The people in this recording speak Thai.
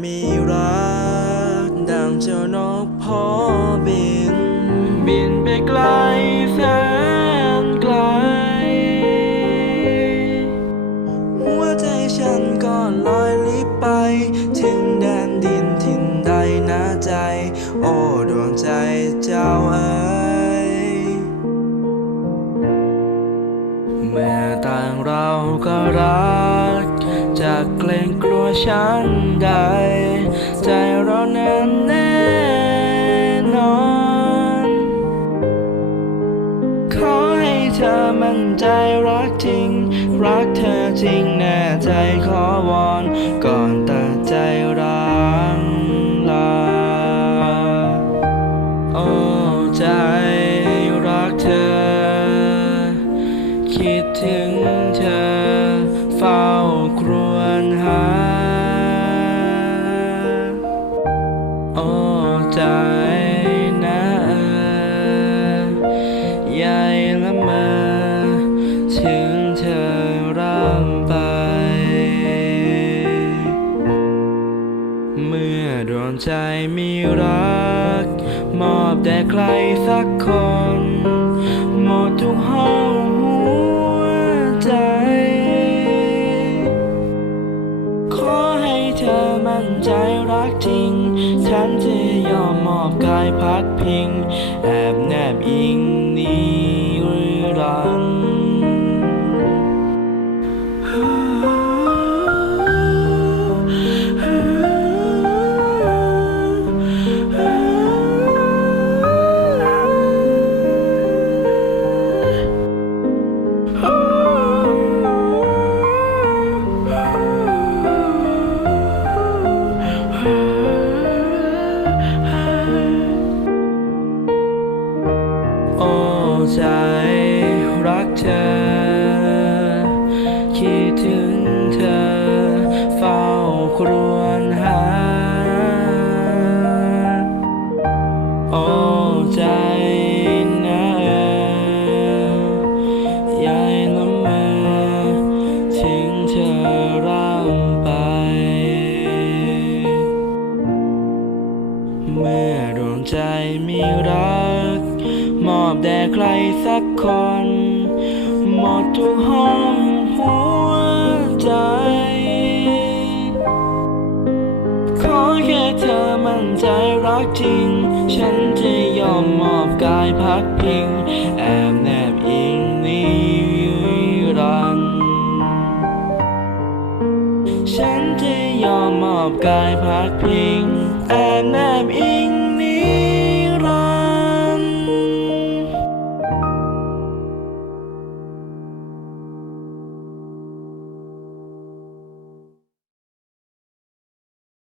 ไม่รัก ดังเจ้านกพอบิน บินไปไกลแสนไกล หัวใจฉันก็ลอยลิบไป ถึงแดนดินทินใดนะใจ โอ้ดวงใจเจ้าเอ๋ยแม่ต่างเราก็รัก เกรงกลัวฉันใด ใจเราแน่นแน่นอน ขอให้เธอมั่นใจรักจริง รักเธอจริงแน่ใจขอวอนก่อนตัดใจร้างลา โอ้ใจ มีรัก มอบแด่ใครสักคน หมดทุกห้องหัวใจ ขอให้เธอมั่นใจรักจริง ฉันจะยอมมอบกายพักพิง แอบแนบอิงนิรัน โอ้ใจรักเธอ คิดถึงเธอ เฝ้าครวญหา โอ้ใจนะเอ๋ยยายละเมอถึงเธอร่ำไป เมื่อดวงใจมีรัก อบแด่ใครสักคน หมดทุกห้องหัวใจ ขอแค่เธอมั่นใจรักจริง ฉันจะยอมมอบกายพักพิง แอบแนบอิงนิรันฉันจะยอมมอบกายพักพิง